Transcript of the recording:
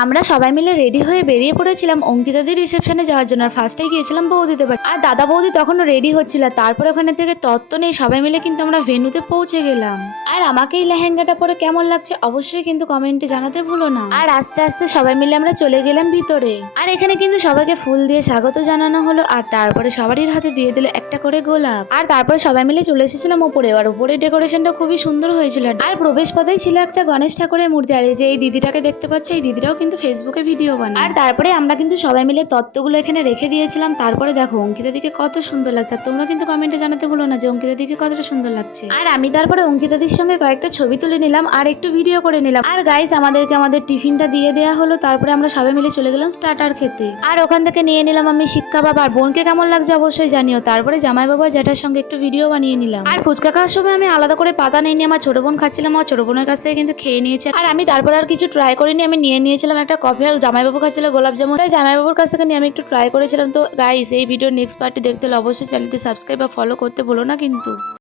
আমরা সবাই মিলে রেডি হয়ে বেরিয়ে পড়েছিলাম অঙ্কিতাদির রিসেপশনে যাওয়ার জন্য। আর ফার্স্টেই গিয়েছিলাম বৌদিতে বাড়ি, আর দাদা বৌদি তখনও রেডি হচ্ছিল। তারপরে ওখানে থেকে তত্ত্ব নিয়ে সবাই মিলে কিন্তু আমরা ভেন্যুতে পৌঁছে গেলাম। আর আমাকে এই লেহেঙ্গাটা পরে কেমন লাগছে অবশ্যই কিন্তু কমেন্টে জানাতে ভুলো না। আর আস্তে আস্তে সবাই মিলে আমরা চলে গেলাম ভিতরে। আর এখানে কিন্তু সবাইকে ফুল দিয়ে স্বাগত জানানো হলো, আর তারপরে সবারই হাতে দিয়ে দিল একটা করে গোলাপ। আর তারপরে সবাই মিলে চলে এসেছিলাম ওপরে। আর উপরে ডেকোরেশনটা খুবই সুন্দর হয়েছিল। আর প্রবেশ পথেই ছিল একটা গণেশ ঠাকুরের মূর্তি। আর এই যে এই দিদিটাকে দেখতে পাচ্ছ, এই দিদিরাও কিন্তু ফেসবুকে ভিডিও বানায়। আর তারপরে আমরা কিন্তু সবাই মিলে তত্ত্বগুলো এখানে রেখে দিয়েছিলাম। তারপরে দেখো অঙ্কিতা দিকে কত সুন্দর লাগছে। আর তোমরা কিন্তু কমেন্টে জানাতে ভুলো না যে অঙ্কিতা দিকে কতটা সুন্দর লাগছে। আর আমি তারপরে অঙ্কিতা দির সঙ্গে কয়েকটা ছবি তুলে নিলাম আর একটু ভিডিও করে নিলাম। আর গাইস আমাদেরকে আমাদের টিফিনটা দিয়ে দেওয়া হলো। তারপরে আমরা সবাই মিলে চলে গেলাম স্টার্টার খেতে। আর ওখান থেকে নিয়ে নিলাম আমি শিক্ষা বাবা। আর বোনকে কেমন লাগছে অবশ্যই জানিও। তারপরে জামাই বাবা জ্যাঠার সঙ্গে একটু ভিডিও বানিয়ে নিলাম। আর ফুচকা খাওয়ার সময় আমি আলাদা করে পাতা নিয়ে আমার ছোট বোন খাচ্ছিলাম। আমার ছোট বোনের কাছ থেকে কিন্তু খেয়ে নিয়েছে। আর আমি তারপর আর কিছু ট্রাই করিনি, আমি নিয়ে নিয়েছিলাম একটা কফি। আর জামাইবাবু খাচ্ছিল গোলাপ জামুন, তাই জামাইবাবুর কাছ থেকে নিয়ে আমি একটু ট্রাই করেছিলাম। তো গাইস এই ভিডিওর নেক্সট পার্টটি দেখতে হলে অবশ্যই চ্যানেলটি সাবস্ক্রাইব বা ফলো করতে ভুলো না কিন্তু।